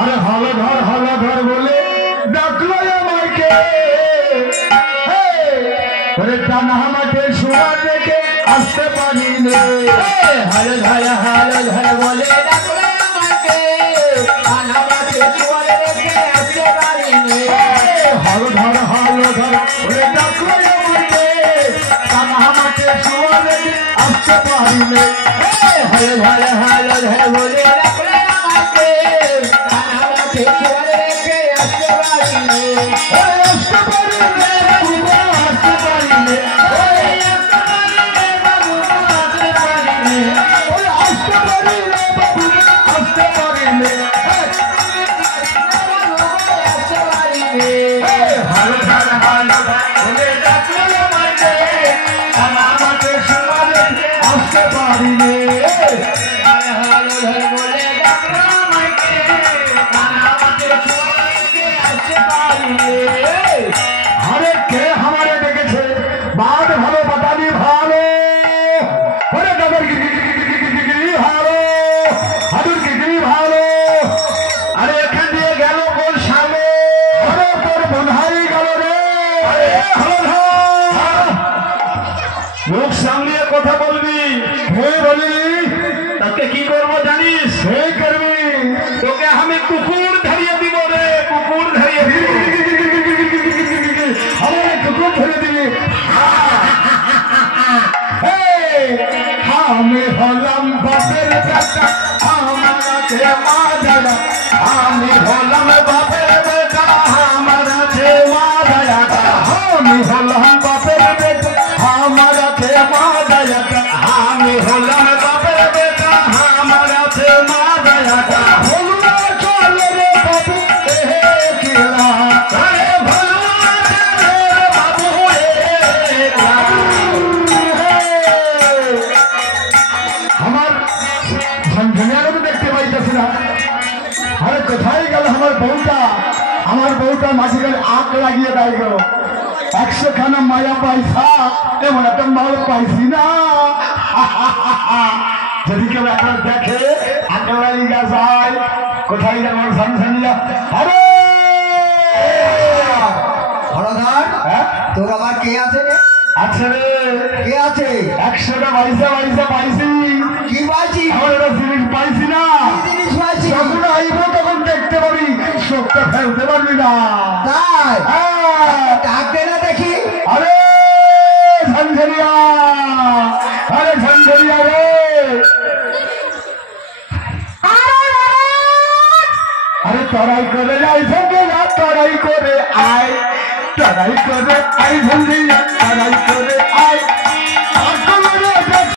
अरे हलधर बोले डाकलो আমাকে अरे টানা মাঠে শোয়া দেখে আসতে পারি নে হলধর বলে ডাকলো আমাকে টানা মাঠে শোয়া দেখে আসতে পারি নে হলধর বলে ডাকলো আমাকে টানা মাঠে শোয়া দেখে আসতে পারি নে হলধর বলে ডাকলো আমাকে টানা মাঠে শোয়া দেখে আসতে পারি নে আসতে পারি নে আসতে পারি নে अरे के हमारे देखे बात भालो बतानी भालो अरे डबर गिरी भालो हादुर गिरी भालो अरे एखान दिए गेल कोन साले अरे तोर बंधाई गेल रे अरे हलो लोक सामने কথা বলবি হে বলি তাকে কি করব জানিস হে করবি তোকে আমি কুকুর ধরিয়ে দিব রে কুকুর ধরিয়ে দিব हमारे कुकुर धरे दिए हमें हलम बापेर बेटा हमारा के मादरा हमें हलम बापेर बेटा हमारा के मादरा हमें हलम बापेर बेटा हमारा के मादरा हमें हलम बापेर बेटा हमारा के मादरा भोलुआ चल रे बाबू केला अरे अरे कोথায় গেল আমার বউটা মাঝে গেলে আগ লাগিয়ে দেয় গো 100 খানা মায়া পয়সা এমন একটা মাল পাইছি না যদি কেউ একবার দেখে আগ লাগিয়ে যায় কোথায় গেল আমার সামসানিয়া আরে হলধর তোর আবার কে আছে রে আছে রে কে আছে 100টা পয়সা পাইছি কি পাইছি আমার একটা জিনিস পাইছি না জিনিস পাইছি যখন আইব তখন দেখতে পাবি চোখটা ফেলতে পারবি না তাই ডাক দে না দেখি আরে ঝঞ্ঝরিয়া রে আরে তরাই করে যাই ঝঞ্ঝরিয়া তরাই করে আয় ঝঞ্ঝরিয়া তরাই করে আয়